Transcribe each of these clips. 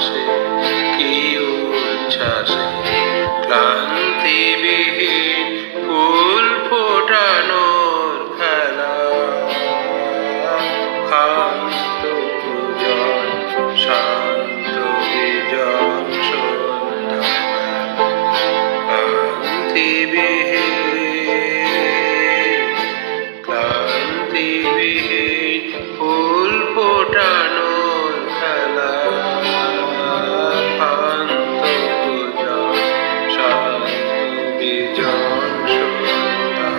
মাসে কি উচ্ছ্বাসে ক্লান্তিবিহীন ফুল ফোটানোর খেলা, শান্ত পূজন শান্ত বিজন সন্ধ্যা, ক্লান্তিবিহীন ফুল ফোটানোর খেলা, শান্ত পূজন শান্ত বিজন সন্ধ্যা।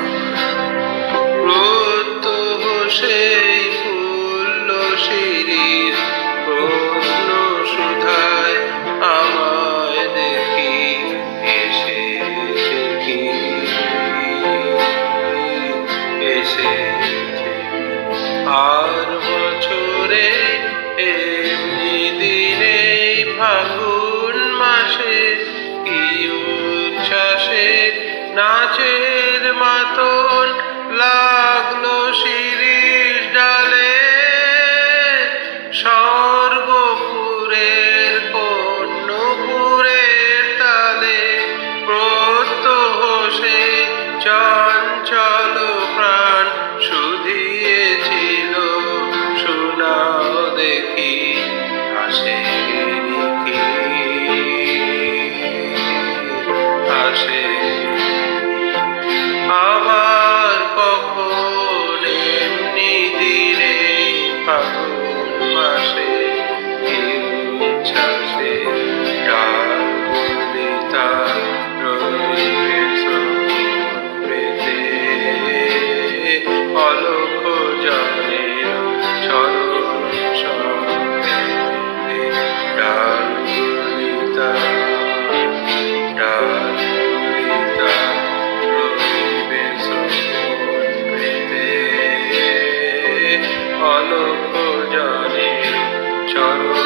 প্রত্যহ সেই ফুল্ল শিরির প্রশ্ন সুধায় আমায় দেখি এসেছে কি, এসেছে আর বছরে এমনি দিনে ফাগুন মাসে কি উচ্ছ্বাসে নাচের মাতন লাগলো শিরীষ ডালে, স্বর্গপুরের কর্ণপুরের তালে প্রত্যহ সে চঞ্চল প্রাণ শুধিয়েছিল, শোনাও দেখি আসেনি কি, আসেনি আবার কখন এমনি দিনে ফাগুন মাসে কি উচ্ছ্বাসে ডাকলিতা রইবে সমৃতে, অলক্ষ জনের চরণ সঙ্গে ডাকলিতা, ডাকলিতা রইবে সমৃতে, অলক্ষ জনের চরণ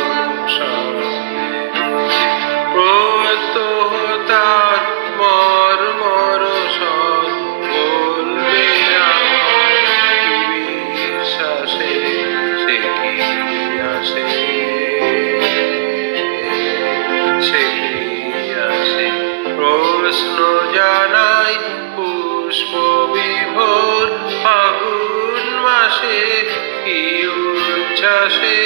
সঙ্গে। প্রত্যহ তার মর্মর স্বর বলবে আমার কি বিশ্বাসে সে কি আসে, সে কি আসে প্রশ্ন জানাই পুষ্প বিভোর ফাগুন মাসে কি উচ্ছ্বাসে